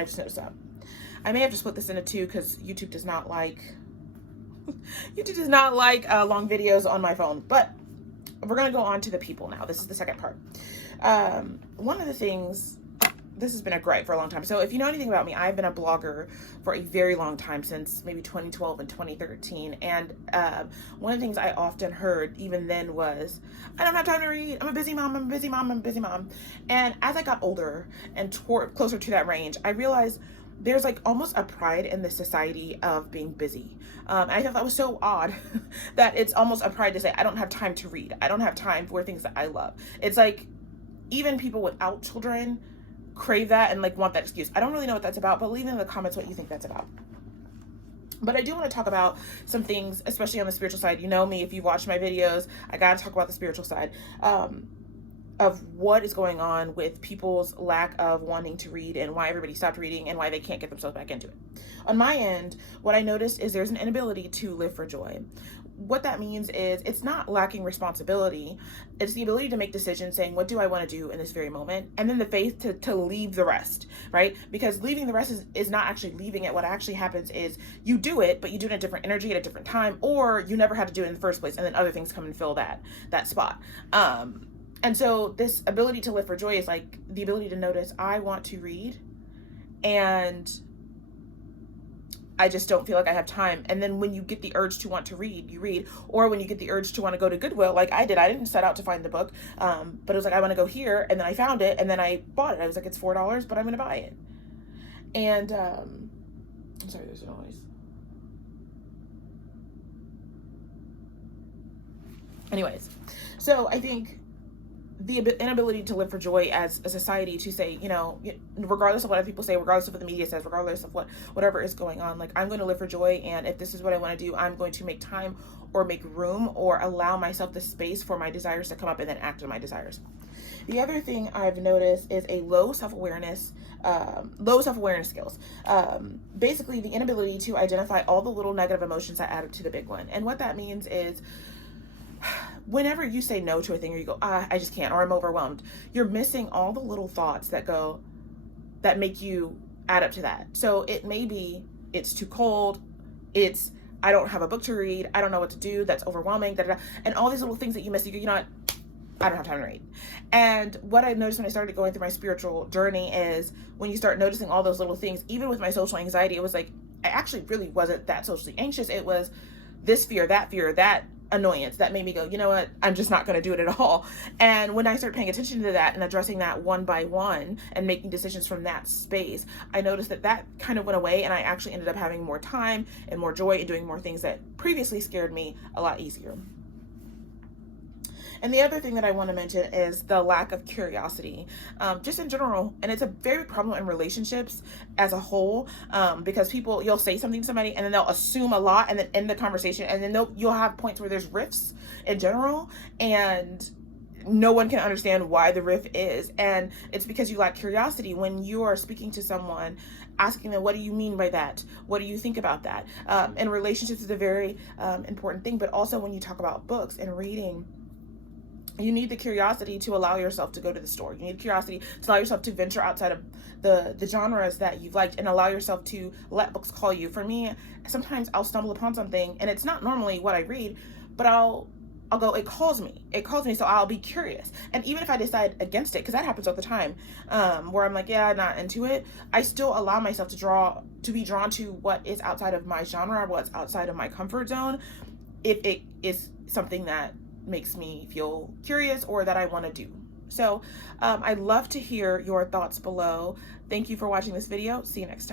I just noticed that. I may have to split this into two because YouTube does not like long videos on my phone. But we're gonna go on to the people now. This is the second part. One of the things, this has been a gripe for a long time. So if you know anything about me, I've been a blogger for a very long time, since maybe 2012 and 2013. And one of the things I often heard even then was, I don't have time to read. I'm a busy mom. I'm a busy mom. I'm a busy mom. And as I got older and closer to that range, I realized there's like almost a pride in the society of being busy. I thought that was so odd that it's almost a pride to say, I don't have time to read. I don't have time for things that I love. It's like even people without children crave that and like want that excuse. I don't really know what that's about, but leave in the comments what you think that's about. But I do want to talk about some things, especially on the spiritual side. You know me, if you've watched my videos, I got to talk about the spiritual side of what is going on with people's lack of wanting to read and why everybody stopped reading and why they can't get themselves back into it. On my end, what I noticed is there's an inability to live for joy. What that means is it's not lacking responsibility. It's the ability to make decisions saying, what do I want to do in this very moment? And then the faith to leave the rest, right? Because leaving the rest is not actually leaving it. What actually happens is you do it, but you do it in a different energy at a different time, or you never had to do it in the first place. And then other things come and fill that spot. And so this ability to live for joy is like the ability to notice, I want to read and I just don't feel like I have time. And then when you get the urge to want to read, you read. Or when you get the urge to want to go to Goodwill, like I did, I didn't set out to find the book, but it was like, I want to go here. And then I found it and then I bought it. I was like, it's $4, but I'm going to buy it. And I'm sorry, there's a noise. Anyways, so I think the inability to live for joy as a society, to say, you know, regardless of what other people say, regardless of what the media says, regardless of whatever is going on, like I'm going to live for joy. And if this is what I want to do, I'm going to make time or make room or allow myself the space for my desires to come up and then act on my desires. The other thing I've noticed is a low self-awareness skills. Basically the inability to identify all the little negative emotions that add up to the big one. And what that means is, whenever you say no to a thing or you go, I just can't, or I'm overwhelmed, you're missing all the little thoughts that make you add up to that. So it may be, it's too cold. It's, I don't have a book to read. I don't know what to do. That's overwhelming. And all these little things that you miss, you go, you know what? I don't have time to read. And what I noticed when I started going through my spiritual journey is when you start noticing all those little things, even with my social anxiety, it was like, I actually really wasn't that socially anxious. It was this fear, that annoyance that made me go, you know what, I'm just not going to do it at all. And when I started paying attention to that and addressing that one by one and making decisions from that space, I noticed that kind of went away, and I actually ended up having more time and more joy and doing more things that previously scared me a lot easier. And the other thing that I want to mention is the lack of curiosity, just in general. And it's a very problem in relationships as a whole, because you'll say something to somebody and then they'll assume a lot and then end the conversation. And then you'll have points where there's rifts in general, and no one can understand why the rift is. And it's because you lack curiosity. When you are speaking to someone, asking them, what do you mean by that? What do you think about that? And relationships is a very important thing. But also when you talk about books and reading, you need the curiosity to allow yourself to go to the store. You need curiosity to allow yourself to venture outside of the genres that you've liked and allow yourself to let books call you. For me, sometimes I'll stumble upon something and it's not normally what I read, but I'll go, it calls me, so I'll be curious. And even if I decide against it, because that happens all the time, where I'm like, yeah, I'm not into it, I still allow myself to be drawn to what is outside of my genre, what's outside of my comfort zone, if it is something that makes me feel curious or that I want to do. So I'd love to hear your thoughts below. Thank you for watching this video. See you next time.